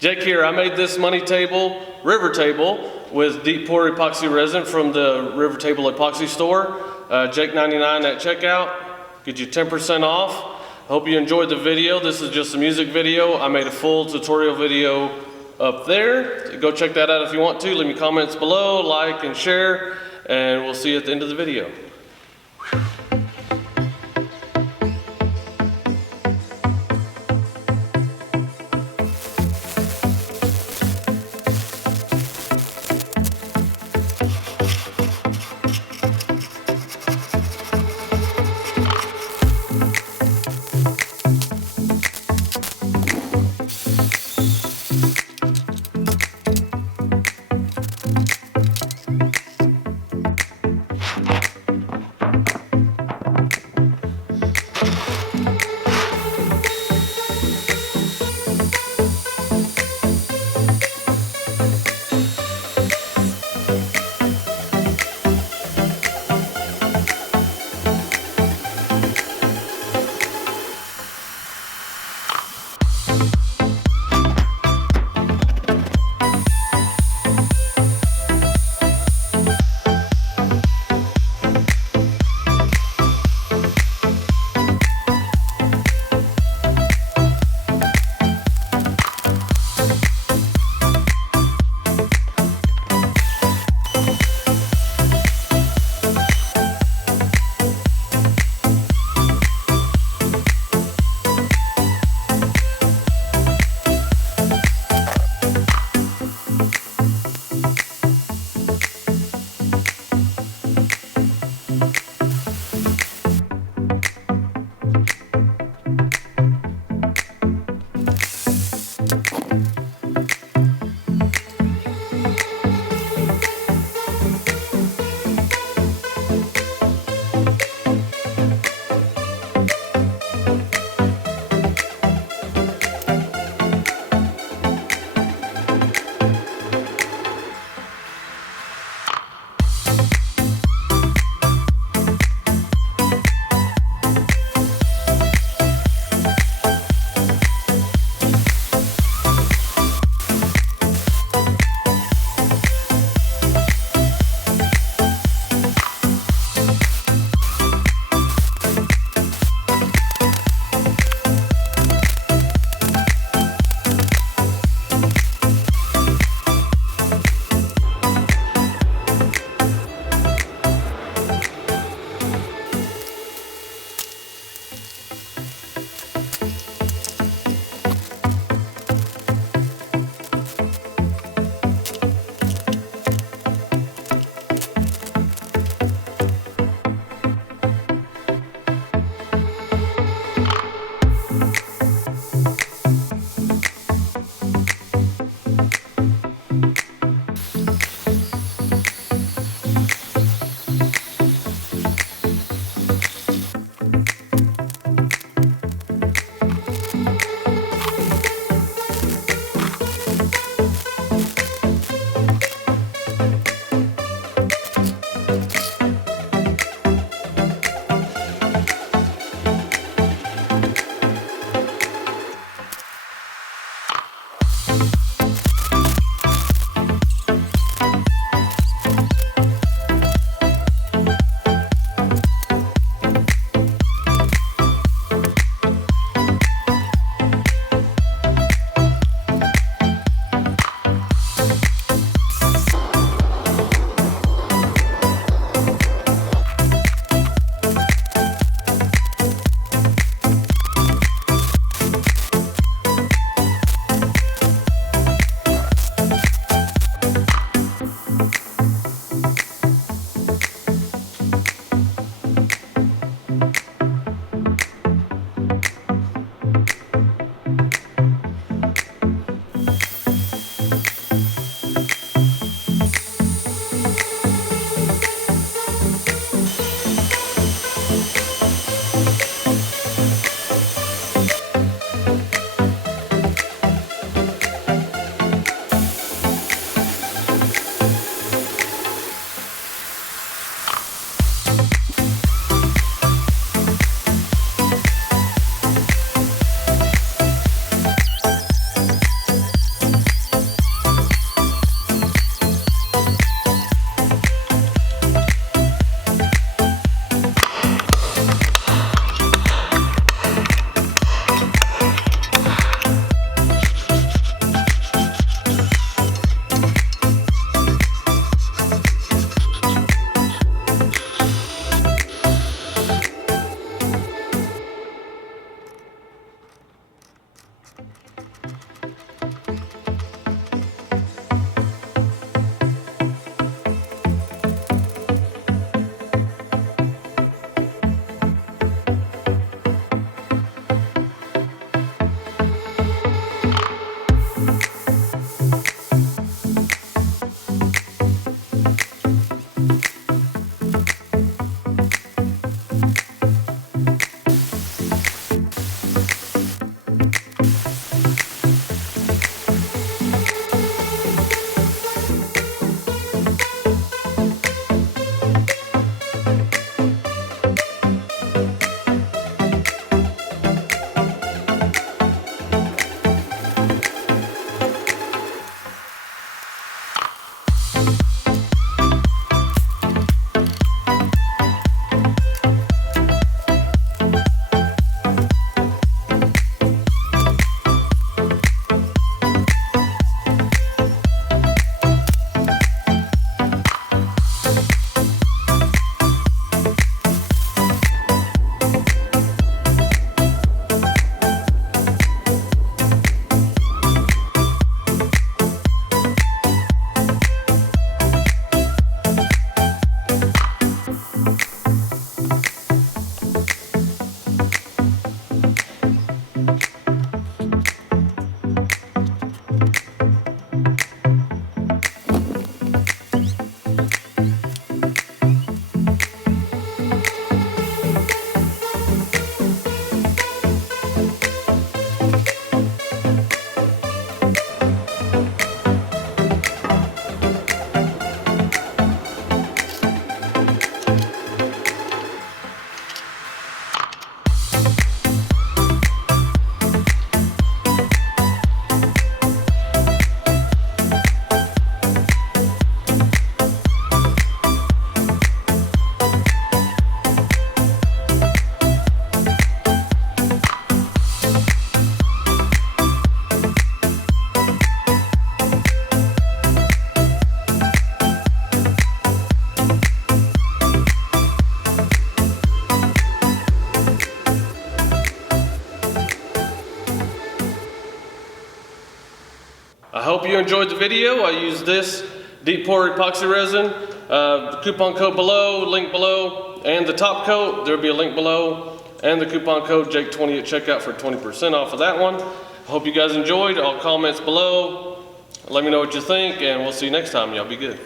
Jake here, I made this river table with deep pour epoxy resin from the River Table Epoxy store. Jake 99 at checkout, get you 10% off. Hope you enjoyed the video. This is just a music video. I made a full tutorial video up there. Go check that out if you want to. Leave me comments below, like and share, and we'll see you at the end of the video. I hope you enjoyed the video. I used this deep pour epoxy resin. The coupon code below, link below, and the top coat, there'll be a link below, and the coupon code Jake20 at checkout for 20% off of that one. I hope you guys enjoyed. All comments below. Let me know what you think, and we'll see you next time. Y'all be good.